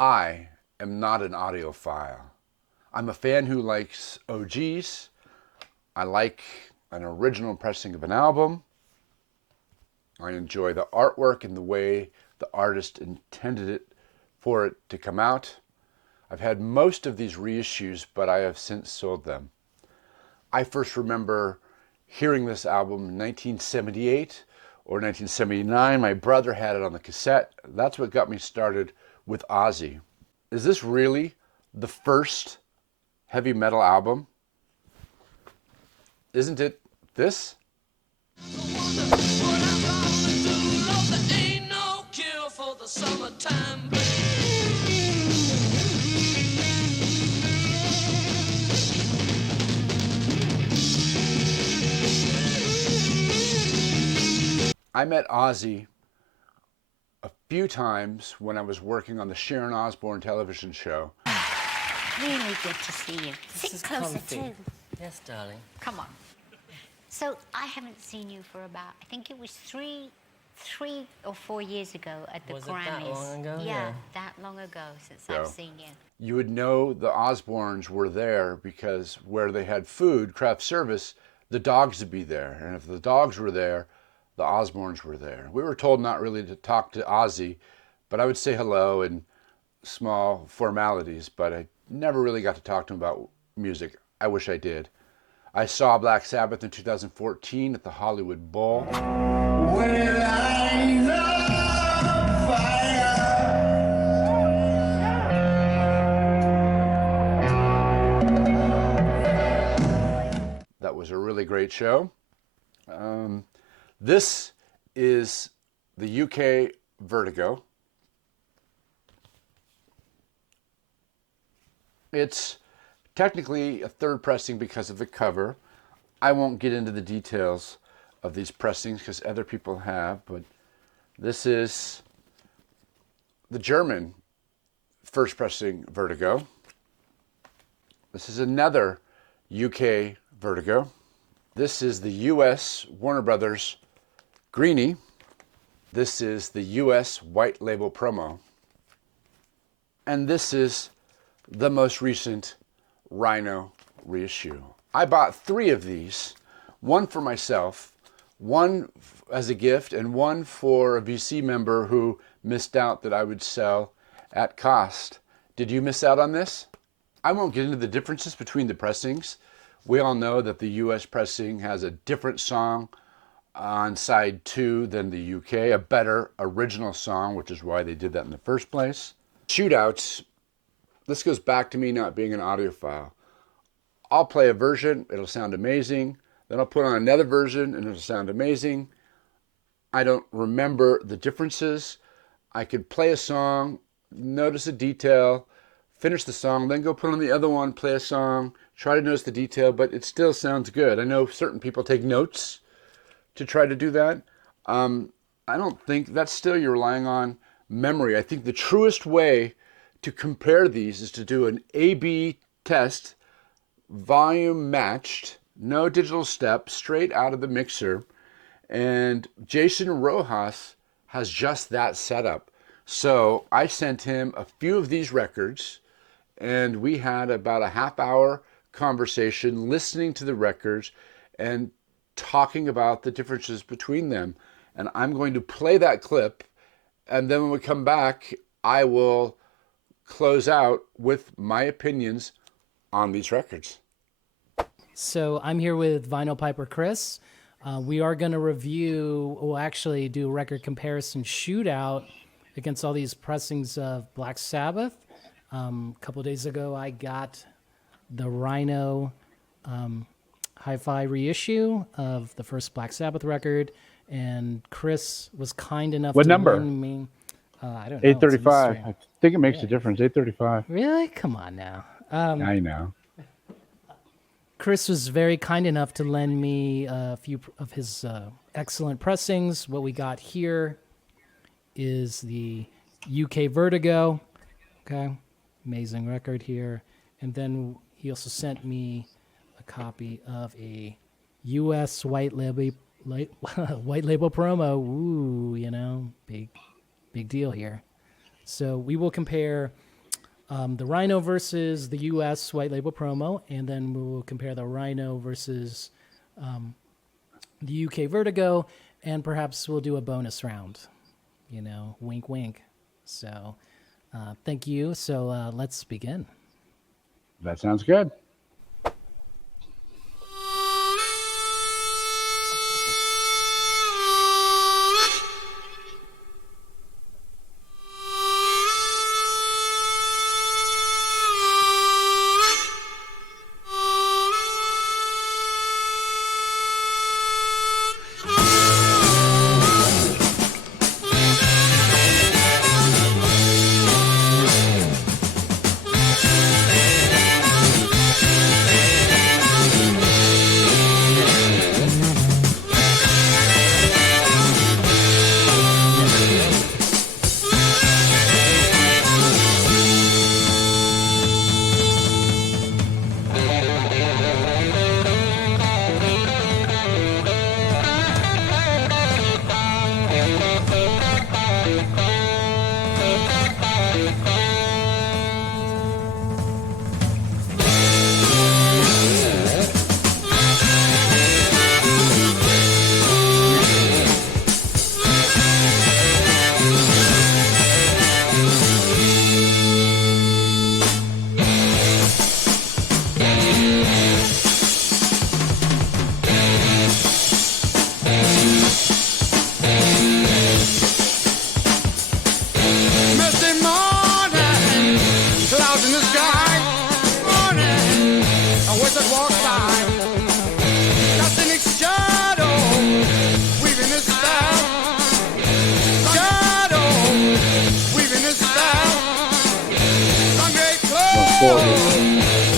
I am not an audiophile. I'm a fan who likes OGs. I like an original pressing of an album. I enjoy the artwork and the way the artist intended it for it to come out. I've had most of these reissues, but I have since sold them. I first remember hearing this album in 1978 or 1979. My brother had it on the cassette. That's what got me started with Ozzy. Is this really the first heavy metal album? Isn't it this? I met Ozzy a few times when I was working on the Sharon Osbourne television show. Really good to see you. Sit closer too. Yes, darling. Come on. So I haven't seen you for about, I think it was three or 4 years ago at the Grammys. Was it that long ago? Yeah, that long ago since I've seen you. You would know the Osbournes were there because where they had food, craft service, the dogs would be there. And if the dogs were there, the Osbournes were there. We were told not really to talk to Ozzy, but I would say hello and small formalities, but I never really got to talk to him about music. I wish I did. I saw Black Sabbath in 2014 at the Hollywood Bowl. That was a really great show. This is the UK Vertigo. It's technically a third pressing because of the cover. I won't get into the details of these pressings because other people have, but this is the German first pressing Vertigo. This is another UK Vertigo. This is the US Warner Brothers Greenie. This is the US White Label Promo. And this is the most recent Rhino reissue. I bought 3 of these, one for myself, one as a gift, and one for a VC member who missed out that I would sell at cost. Did you miss out on this? I won't get into the differences between the pressings. We all know that the US pressing has a different song on side 2 than the UK, a better original song, which is why they did that in the first place. Shootouts, this goes back to me not being an audiophile. I'll play a version, it'll sound amazing. Then I'll put on another version and it'll sound amazing. I don't remember the differences. I could play a song, notice a detail, finish the song, then go put on the other one, play a song, try to notice the detail, but it still sounds good. I know certain people take notes to try to do that. I don't think that's still you're relying on memory. I think the truest way to compare these is to do an A/B test, volume matched, no digital step, straight out of the mixer. And Jason Rojas has just that setup. So I sent him a few of these records and we had about a half-hour conversation listening to the records and talking about the differences between them. And I'm going to play that clip, and then when we come back, I will close out with my opinions on these records. So I'm here with Vinyl Piper Chris. We are going to review, we'll actually do a record comparison shootout against all these pressings of Black Sabbath. A couple of days ago, I got the Rhino Hi-Fi reissue of the first Black Sabbath record, and Chris was kind enough to lend me. I don't know. 835. I think it makes a difference. 835. Really? Come on now. I know. Chris was very kind enough to lend me a few of his excellent pressings. What we got here is the UK Vertigo. Okay. Amazing record here. And then he also sent me a copy of a US white label promo. Ooh, you know, big deal here. So we will compare the Rhino versus the US white label promo, and then we'll compare the Rhino versus the UK Vertigo, and perhaps we'll do a bonus round. You know, wink, wink. So, thank you. So let's begin. That sounds good.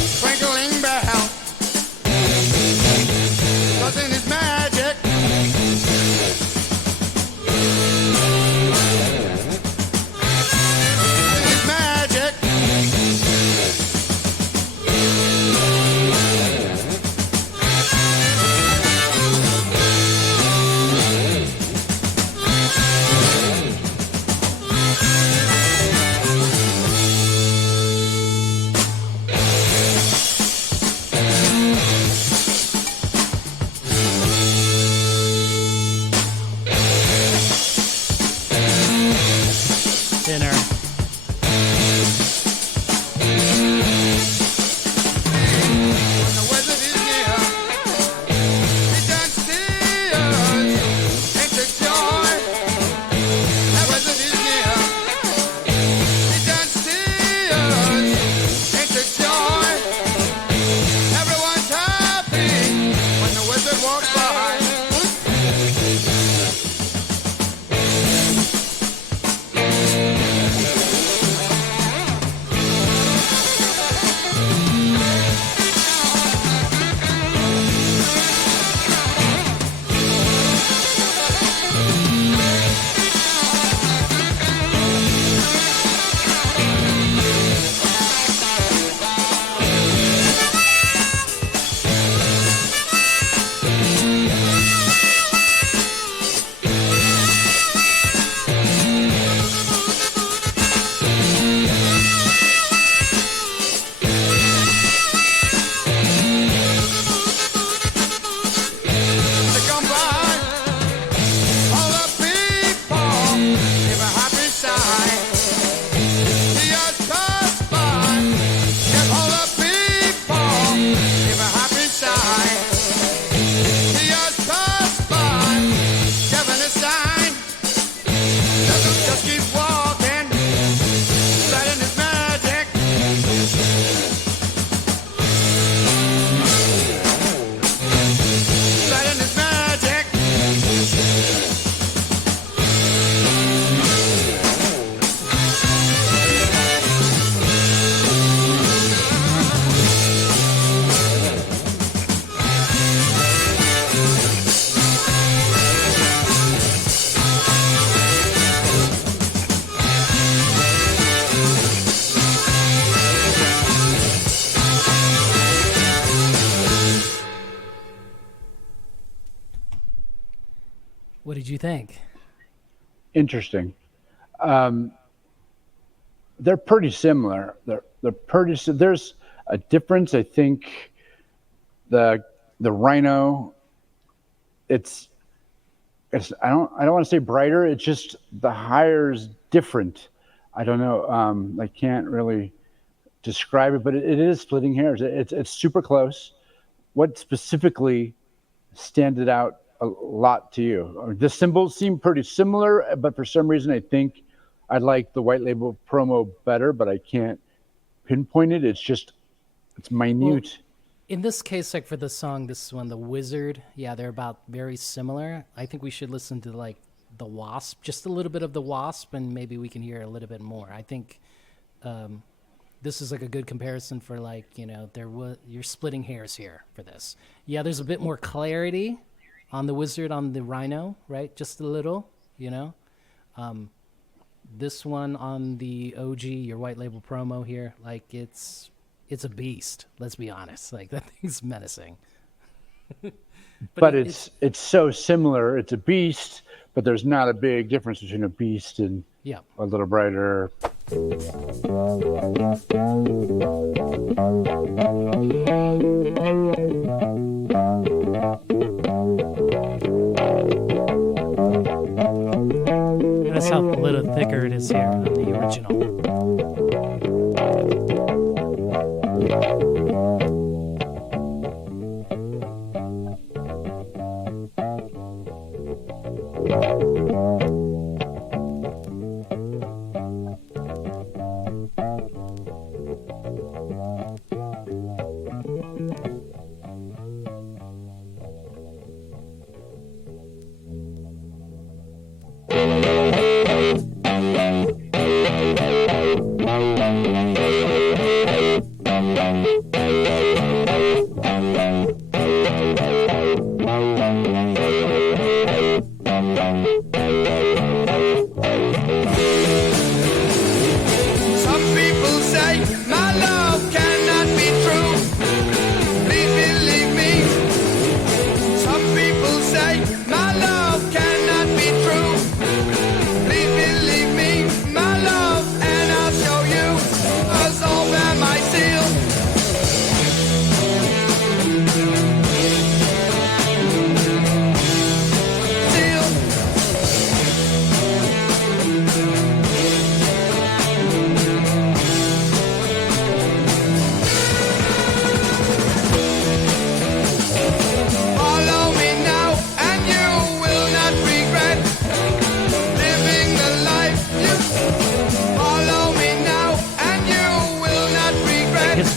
Sprinkling bell, doesn't his magic. His magic. Dinner. When the weather is near, we can see us. Ain't the joy? The weather is near, we can see us. Ain't the joy? Everyone's happy when the weather walks by. What did you think? Interesting. they're pretty similar. There's a difference. I think the Rhino, it's I don't want to say brighter. It's just the hire's different. I don't know. I can't really describe it, but it is splitting hairs. It's super close. What specifically stands out a lot to you? The symbols seem pretty similar, but for some reason I think I like the white label promo better, but I can't pinpoint it. It's minute. Well, in this case, like for the song, this one, the Wizard, yeah, they're about very similar. I think we should listen to like the Wasp, just a little bit of the Wasp, and maybe we can hear a little bit more. I think this is like a good comparison for like, you're splitting hairs here for this. Yeah, there's a bit more clarity on the Wizard, on the Rhino, right? Just a little, This one on the OG, your white label promo here, like it's a beast. Let's be honest. Like that thing's menacing. but it's so similar. It's a beast, but there's not a big difference between a beast and a little brighter. Notice how a little thicker it is here on the original.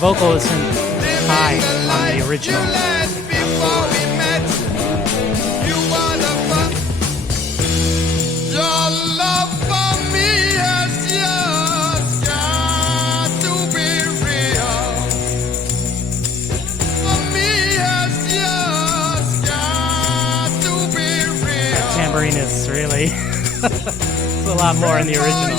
Vocal isn't high on the original. Tambourine is really it's a lot more in the original.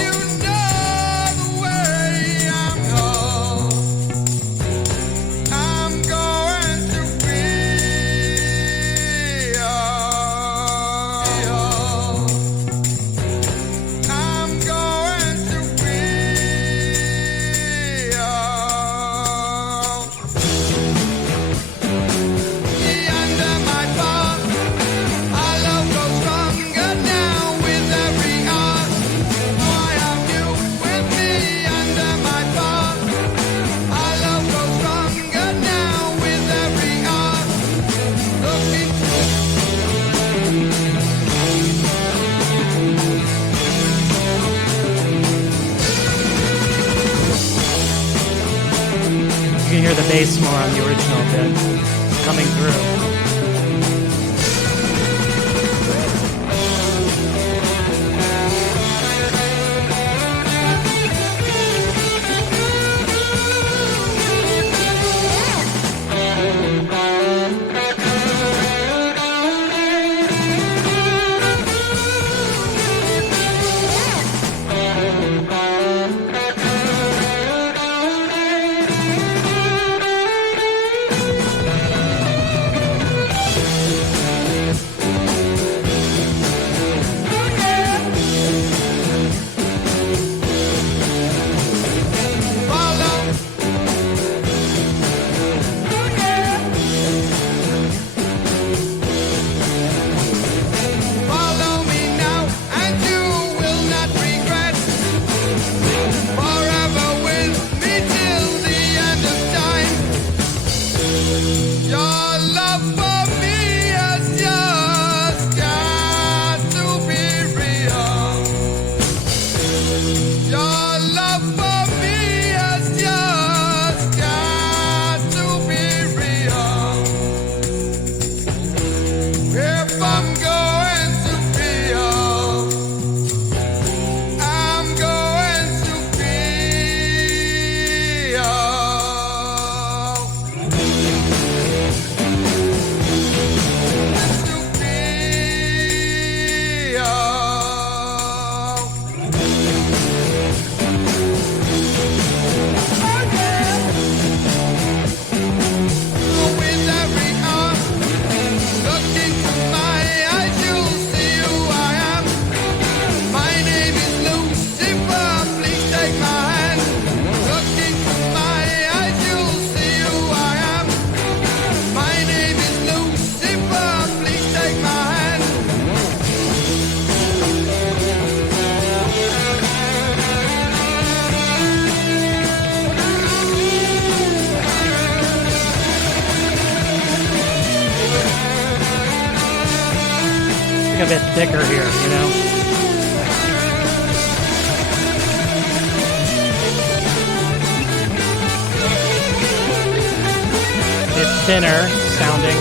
Hear the bass more on the original bit coming through. Your love for me has just got to be real. If I'm going to feel, I'm going to feel. To with every arm, look into my eyes, you'll see who I am. My name is Lucifer, please take my hand. Look into my eyes, you'll see who I am. My name is Lucifer, please take my hand. A bit thicker here, you know? It's thinner sounding.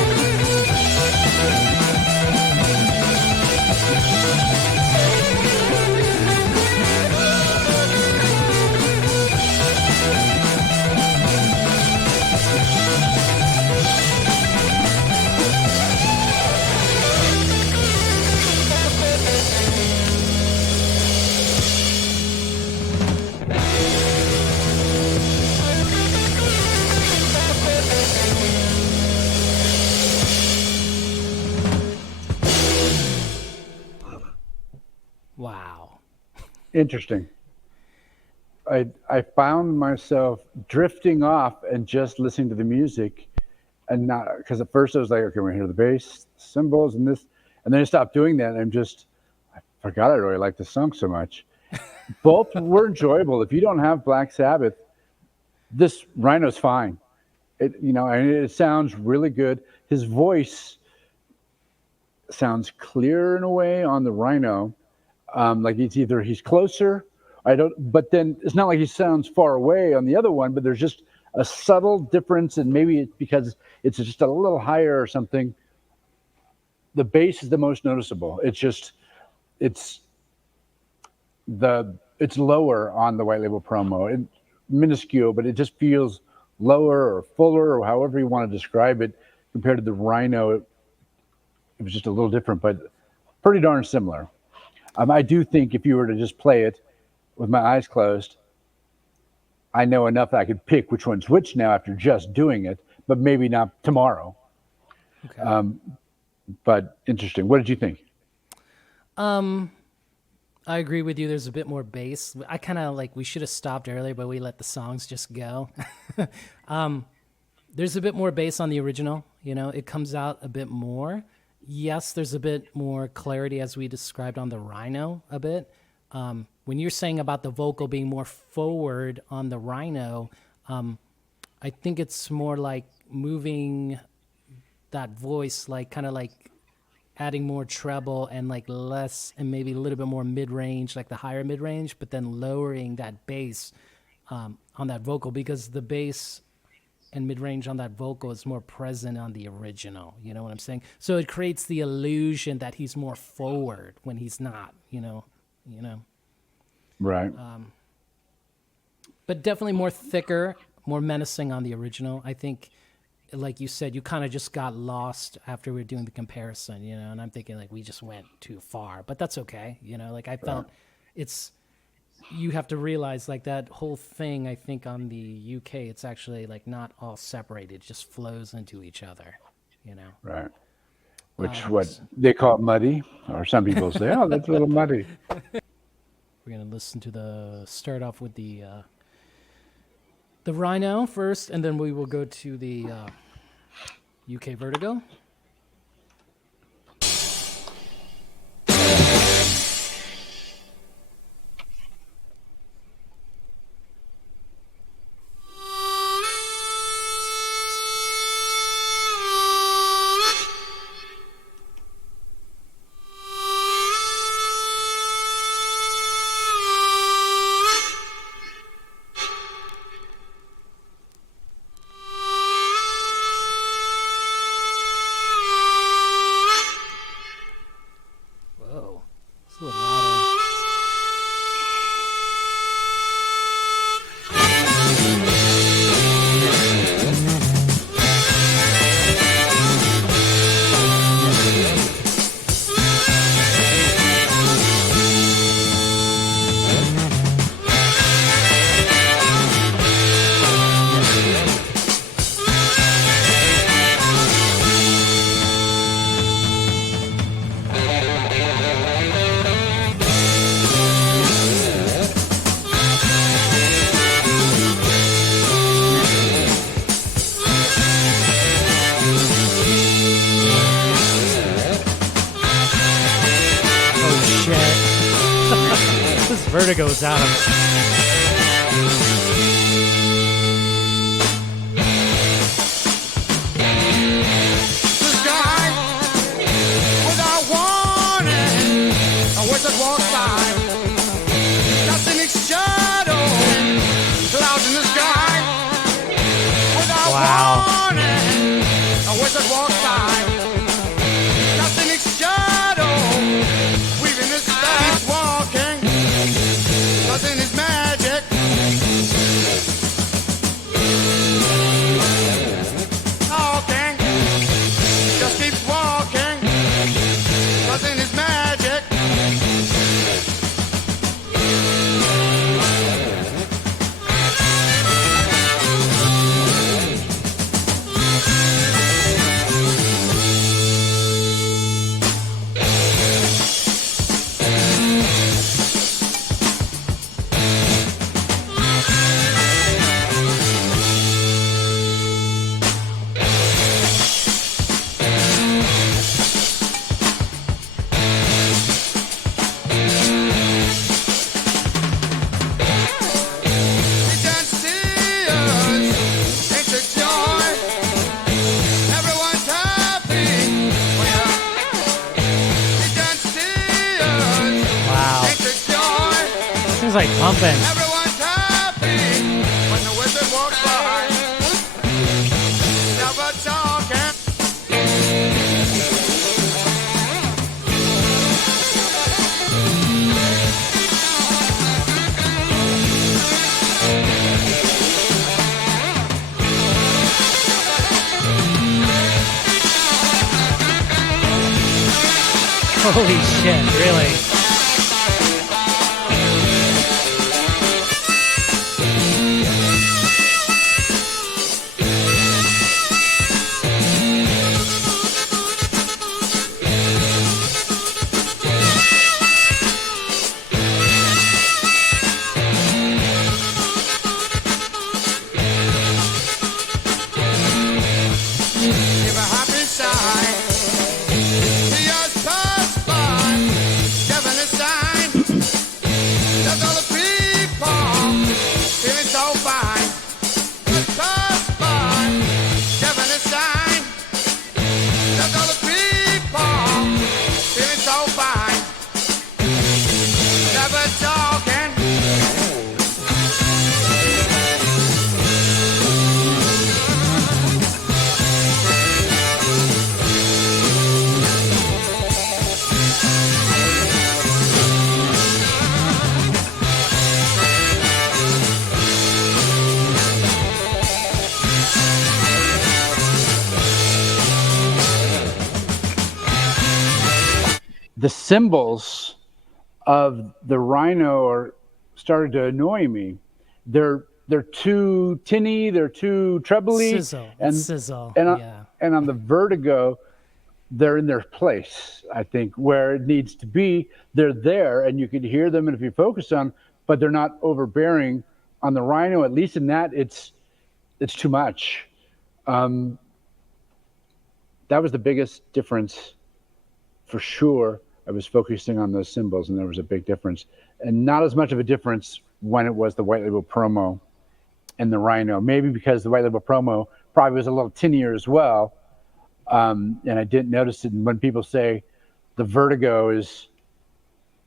Wow. Interesting. I found myself drifting off and just listening to the music, and not because at first I was like, okay, we're gonna hear the bass, cymbals, and this, and then I stopped doing that, and I forgot I really liked the song so much. Both were enjoyable. If you don't have Black Sabbath, this Rhino's fine. And it sounds really good. His voice sounds clear in a way on the Rhino. Like he's closer. But then it's not like he sounds far away on the other one, but there's just a subtle difference, and maybe it's because it's just a little higher or something. The bass is the most noticeable. It's lower on the White Label promo. It's minuscule, but it just feels lower or fuller, or however you want to describe it, compared to the Rhino. It was just a little different, but pretty darn similar. I do think if you were to just play it with my eyes closed, I know enough that I could pick which one's which now after just doing it, but maybe not tomorrow. Okay. But interesting. What did you think? I agree with you. There's a bit more bass. I kind of we should have stopped earlier, but we let the songs just go. There's a bit more bass on the original. It comes out a bit more. Yes, there's a bit more clarity as we described on the Rhino a bit. When you're saying about the vocal being more forward on the Rhino, I think it's more like moving that voice, kind of adding more treble and less, and maybe a little bit more mid-range, like the higher mid-range, but then lowering that bass on that vocal, because the bass and mid-range on that vocal is more present on the original. You know what I'm saying? So it creates the illusion that he's more forward when he's not, Right. But definitely more thicker, more menacing on the original. I think, like you said, you kind of just got lost after we were doing the comparison, and I'm thinking we just went too far, but that's okay. I felt you have to realize that whole thing, I think on the UK, it's actually not all separated, it just flows into each other, Right. Which what they call it muddy, or some people say, oh, that's a little muddy. We're going to listen to start off with the Rhino first, and then we will go to the UK Vertigo. This Vertigo's out of The sky without warning. A wizard walks by, casting its shadow. Clouds in the sky without warning. A wizard walks by, casting its shadow. Weaving the sky, he's walking, causing his magic. Talking, just keeps walking, causing his magic. He can't see us, it's a joy. Everyone's happy. Oh yeah. He can't see us, Wow. it's a joy. Seems like pumping. Everyone's happy when the wizard walks by. Never talking. Holy shit, really? Give a happy sigh. See us pass by, giving a sign. There's all the people feeling so fine. Just pass by, giving a sign. There's all the people feeling so fine. Never talking. The cymbals of the Rhino are started to annoy me. They're too tinny, they're too trebly, Sizzle. and Sizzle. and Yeah. and on the Vertigo, they're in their place. I think where it needs to be, they're there, and you can hear them, and if you focus on, but they're not overbearing. On the Rhino, at least in that, it's too much. That was the biggest difference, for sure. I was focusing on those cymbals, and there was a big difference, and not as much of a difference when it was the White Label Promo and the Rhino. Maybe because the White Label Promo probably was a little tinnier as well, and I didn't notice it. And when people say the Vertigo is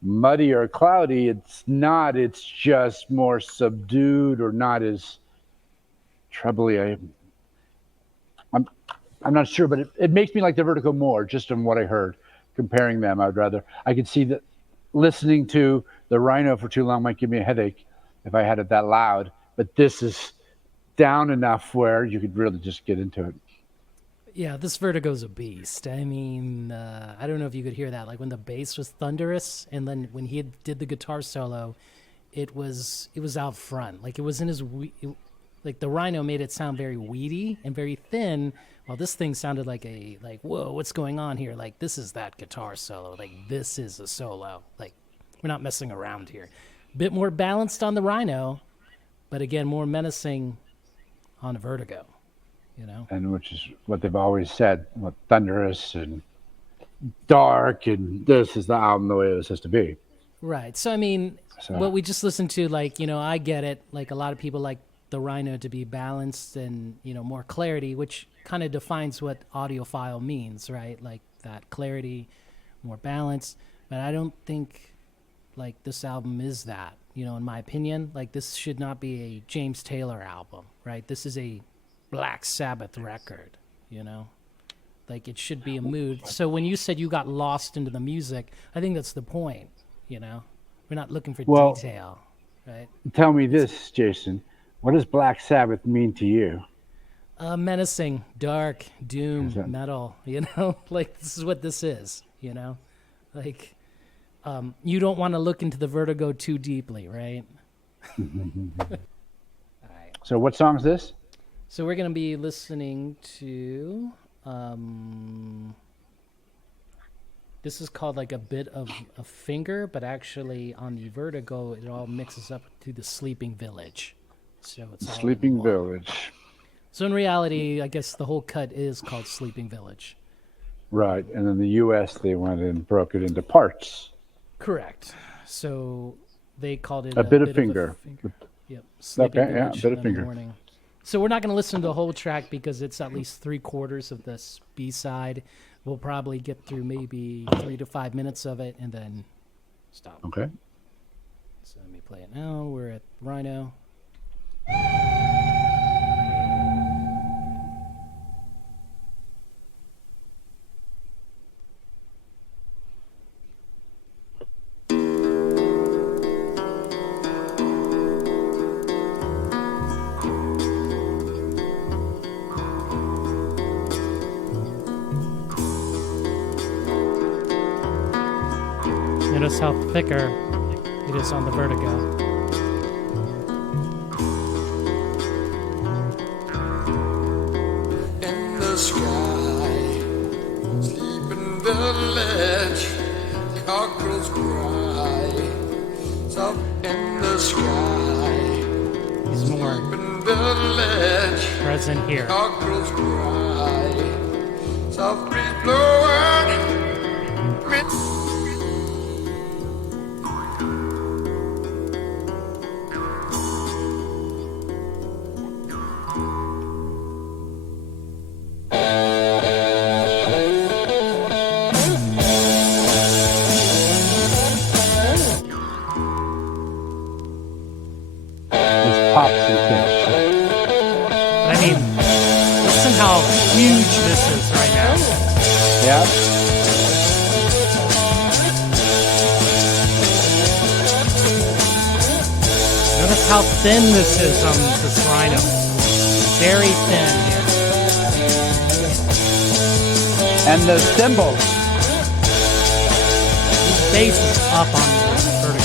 muddy or cloudy, it's not. It's just more subdued or not as trebly. I'm not sure, but it makes me like the Vertigo more, just from what I heard. Comparing them, I could see that listening to the Rhino for too long might give me a headache if I had it that loud, but this is down enough where you could really just get into it. Yeah, this Vertigo's a beast. I mean, I don't know if you could hear that. Like when the bass was thunderous, and then when he did the guitar solo, it was out front. Like it was in his like the Rhino made it sound very weedy and very thin, while this thing sounded like whoa, what's going on here? Like this is that guitar solo. Like this is a solo. Like we're not messing around here. Bit more balanced on the Rhino, but again more menacing on the Vertigo. You know, and which is what they've always said, what thunderous and dark, and this is the album the way it was supposed to be. Right. So I mean, So- what we just listened to, like, I get it. Like, a lot of people like the Rhino to be balanced and more clarity, which kind of defines what audiophile means, right? Like that clarity, more balance. But I don't think like this album is that. In my opinion, like this should not be a James Taylor album, right? This is a Black Sabbath record. Like it should be a mood. So when you said you got lost into the music, I think that's the point. We're not looking for Well- detail, right? Tell me this, Jason. What does Black Sabbath mean to you? Menacing, dark, doom, Is that- metal. Like this is what this is. Like you don't want to look into the Vertigo too deeply, right? So what song is this? So we're gonna be listening to. This is called like a bit of a finger, but actually on the Vertigo, it all mixes up to the Sleeping Village. So it's all in Sleeping one. Village. So in reality, I guess the whole cut is called Sleeping Village. Right. And in the U.S., they went and broke it into parts. Correct. So they called it A bit of finger. Yep. Sleeping Okay, yeah, Village bit of in the finger. morning. So we're not going to listen to the whole track because it's at least 3/4 of this B-side. We'll probably get through maybe 3 to 5 minutes of it and then stop. Okay. So let me play it now. We're at Rhino. Notice how thicker it is on the Vertigo. In the sky, sleeping village, cockerels cry. Up in the sky, He's more sleeping village, present here. cockerels cry. Soft breeze blowing. It's pops and kicks. I mean, listen how huge this is right now. Yeah. Notice how thin this is on this Rhino. Very thin here. And the cymbals. The bass is up on the Vertigo.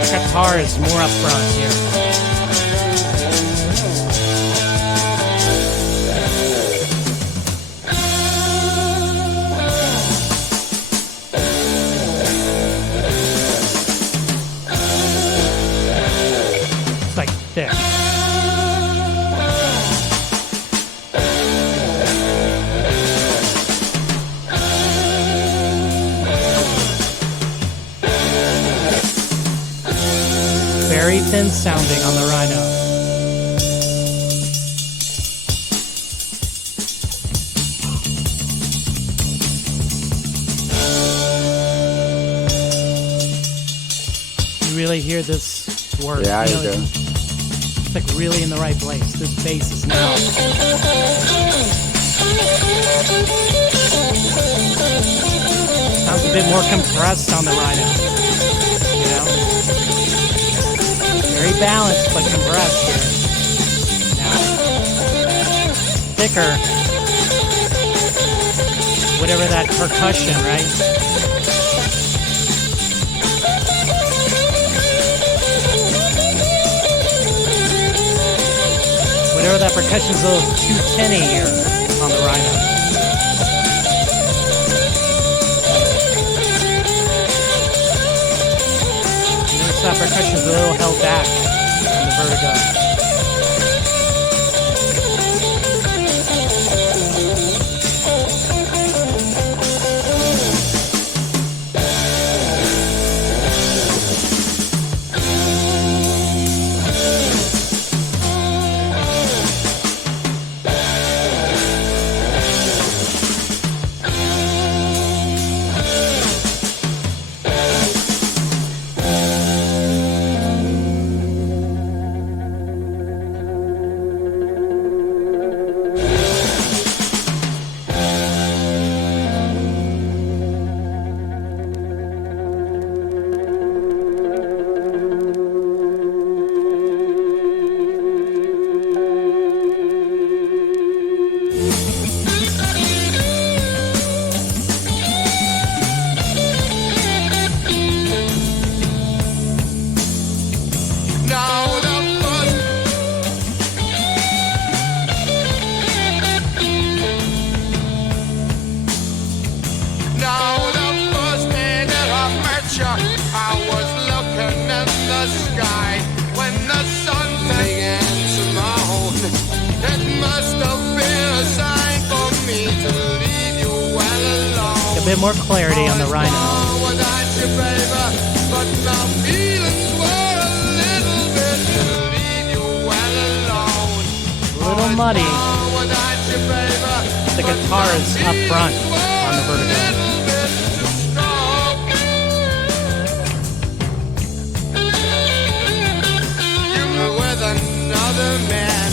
The guitar is more up front here. It's like thick. Very thin sounding on the Rhino. You really hear this work. Yeah, you do. It's like really in the right place. This bass is now. Sounds a bit more compressed on the Rhino. You know? Very balanced but compressed here. Now, thicker. Whatever that percussion, right? Whatever that percussion's a little too tinny here on the Rhino. Notice that percussion's a little held back on the Vertigo. bit more clarity on the Rhino. Without you, baby, but my feelings were a little bit to leave you well alone. A little muddy. Without you, baby, The guitar is up front on the Vertigo. Another man,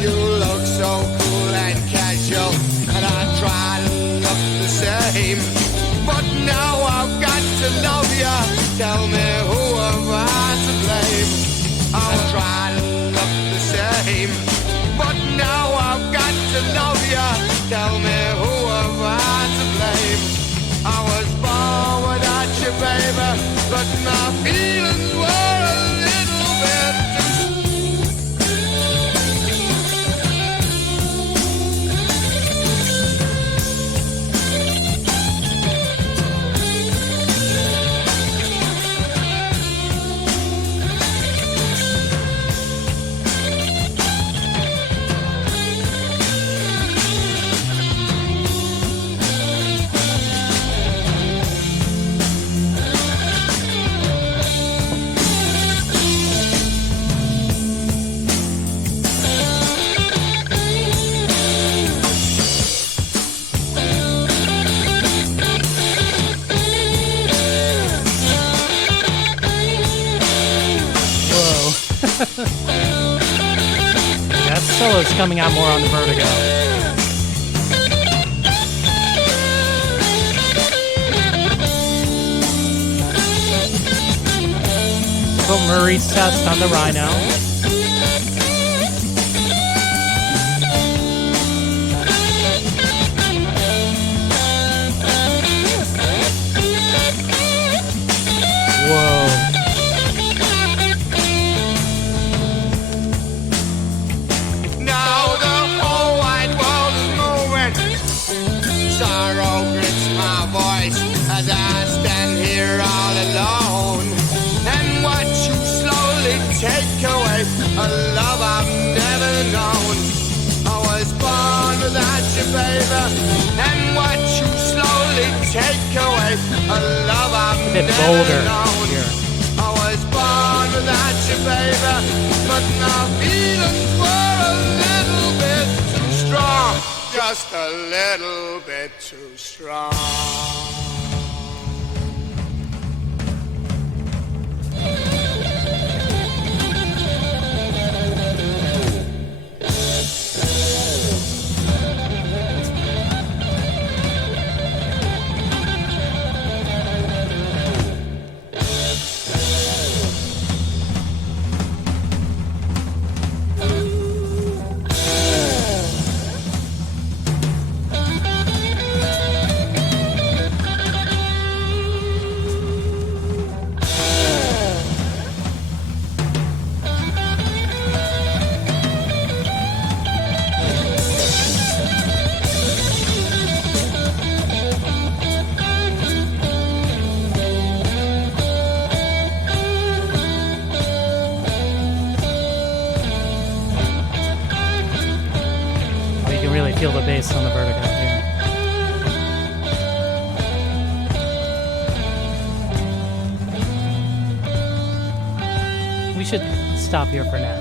you look so cool and casual, and I try to look the same. But now I've got to love you. Tell me, who am I to blame? I'll try to look the same. But now I've got to love you. Tell me, who am I to blame? I was born without you, baby, but my feelings were a little bit too. That solo's coming out more on the Vertigo. Put Murray's test on the Rhino. Whoa. Now the whole wide world is moving. Sorrow grits my voice as I stand here all alone. And watch you slowly take away a love I've never known. I was born without you, baby. And watch you slowly take away a love I've A bit never bolder known. here. I was born without you, baby, but my feelings were a little bit too strong, just a little bit too strong. Feel the bass on the Vertigo here. We should stop here for now.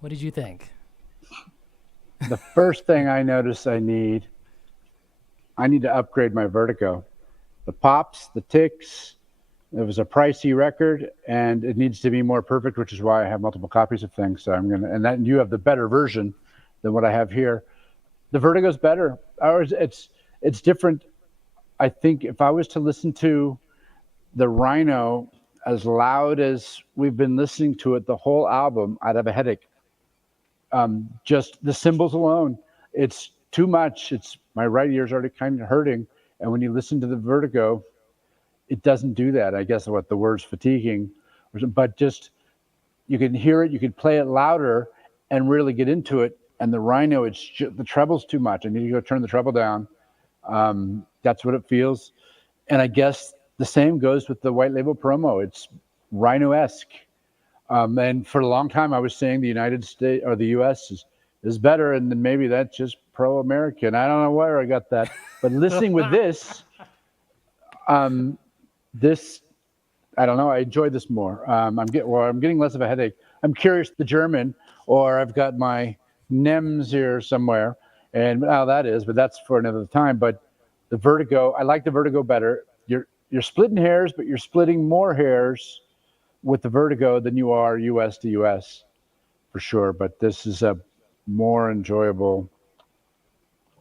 What did you think? The first thing I notice I need to upgrade my Vertigo. The pops, the ticks. It was a pricey record, and it needs to be more perfect, which is why I have multiple copies of things. So I'm gonna, and that you have the better version than what I have here. The Vertigo's better. Ours, it's different. I think if I was to listen to the Rhino as loud as we've been listening to it the whole album, I'd have a headache. Just the cymbals alone, it's too much. It's my right ear's already kind of hurting, and when you listen to the Vertigo, it doesn't do that. I guess what the word's fatiguing, but just you can hear it, you can play it louder and really get into it. And the Rhino, it's the treble's too much. I need to go turn the treble down. That's what it feels. And I guess the same goes with the white label promo. It's Rhino-esque. And for a long time, I was saying the United States or the U.S. is better, and then maybe that's just pro-American. I don't know where I got that, but listening with this, this I don't know. I enjoy this more. I'm getting less of a headache. I'm curious the German, or I've got my NEMs here somewhere, and how that is, but that's for another time. But the Vertigo, I like the Vertigo better. You're splitting hairs, but you're splitting more hairs with the Vertigo than you are US to US, for sure. But this is a more enjoyable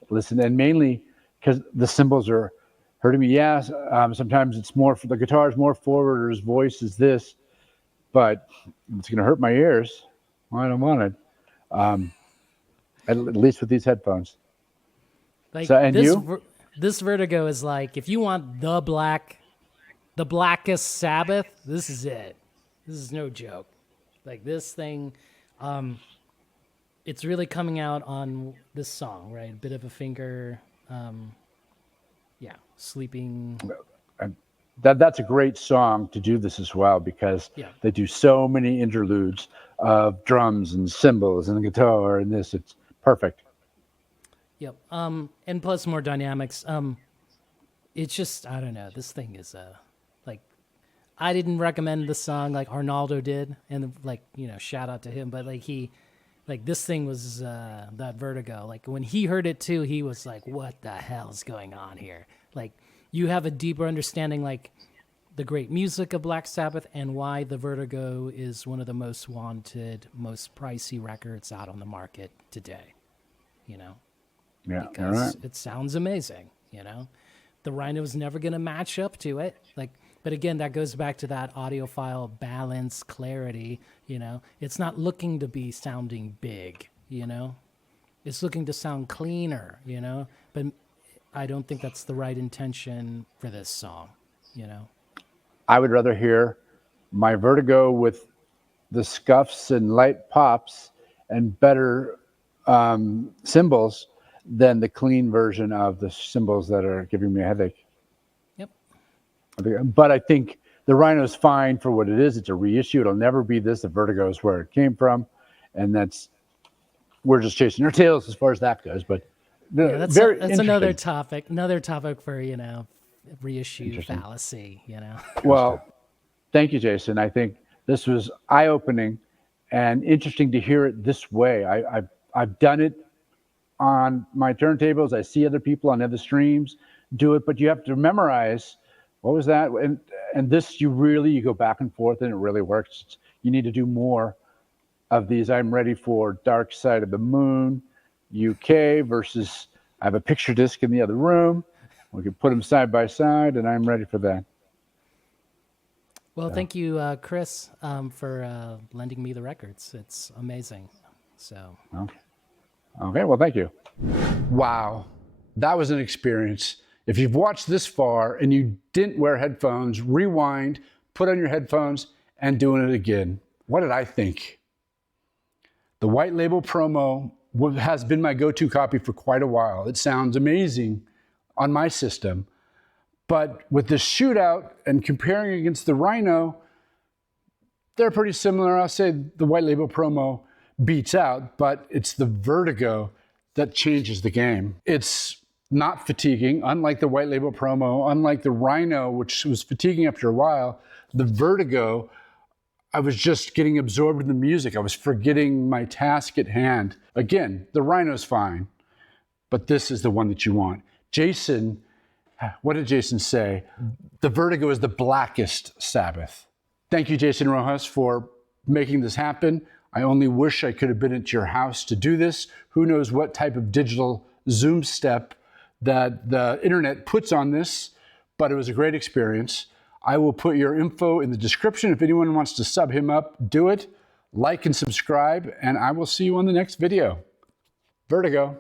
listen, and mainly because the cymbals are hurting me. Yes, sometimes it's more for the guitar is more forward, or his voice is this, but it's going to hurt my ears. Well, I don't want it. At least with these headphones. Like So, and this Vertigo is like, if you want the Blackest Sabbath, this is it. This is no joke. Like this thing, it's really coming out on this song, right? A bit of a finger, sleeping. That's a great song to do this as well, because they do so many interludes of drums and cymbals and guitar and this. It's perfect. Yep. And plus more dynamics. It's just, I don't know. This thing is like, I didn't recommend the song like Arnaldo did, and like, shout out to him. But like this thing was that Vertigo. Like when he heard it too, he was like, "What the hell is going on here?" Like you have a deeper understanding, like the great music of Black Sabbath and why the Vertigo is one of the most wanted, most pricey records out on the market today. Yeah, Because all right. it sounds amazing. The Rhino's never going to match up to it. But again, that goes back to that audiophile balance, clarity. It's not looking to be sounding big. It's looking to sound cleaner. But I don't think that's the right intention for this song. I would rather hear my Vertigo with the scuffs and light pops and better cymbals than the clean version of the cymbals that are giving me a headache. Yep. But I think the Rhino's fine for what it is. It's a reissue. It'll never be this. The Vertigo is where it came from, and we're just chasing our tails as far as that goes. But that's another topic. Another topic for reissue fallacy. Well, thank you, Jason. I think this was eye-opening and interesting to hear it this way. I've done it on my turntables. I see other people on other streams do it, but you have to memorize what was that, and this you go back and forth, and it really works. You need to do more of these. I'm ready for Dark Side of the Moon, UK versus. I have a picture disc in the other room. We can put them side by side, and I'm ready for that. Well, thank you, Chris, for lending me the records. It's amazing. So. Okay, well, thank you. Wow, that was an experience. If you've watched this far and you didn't wear headphones, rewind, put on your headphones, and doing it again. What did I think? The white label promo has been my go-to copy for quite a while. It sounds amazing on my system. But with the Shootout and comparing against the Rhino, they're pretty similar. I'll say the white label promo beats out, but it's the Vertigo that changes the game. It's not fatiguing, unlike the white label promo, unlike the Rhino, which was fatiguing after a while. The Vertigo, I was just getting absorbed in the music. I was forgetting my task at hand. Again, the Rhino's fine, but this is the one that you want. Jason, what did Jason say? The Vertigo is the Blackest Sabbath. Thank you, Jason Rojas, for making this happen. I only wish I could have been at your house to do this. Who knows what type of digital Zoom step that the internet puts on this, but it was a great experience. I will put your info in the description. If anyone wants to sub him up, do it. Like and subscribe, and I will see you on the next video. Vertigo.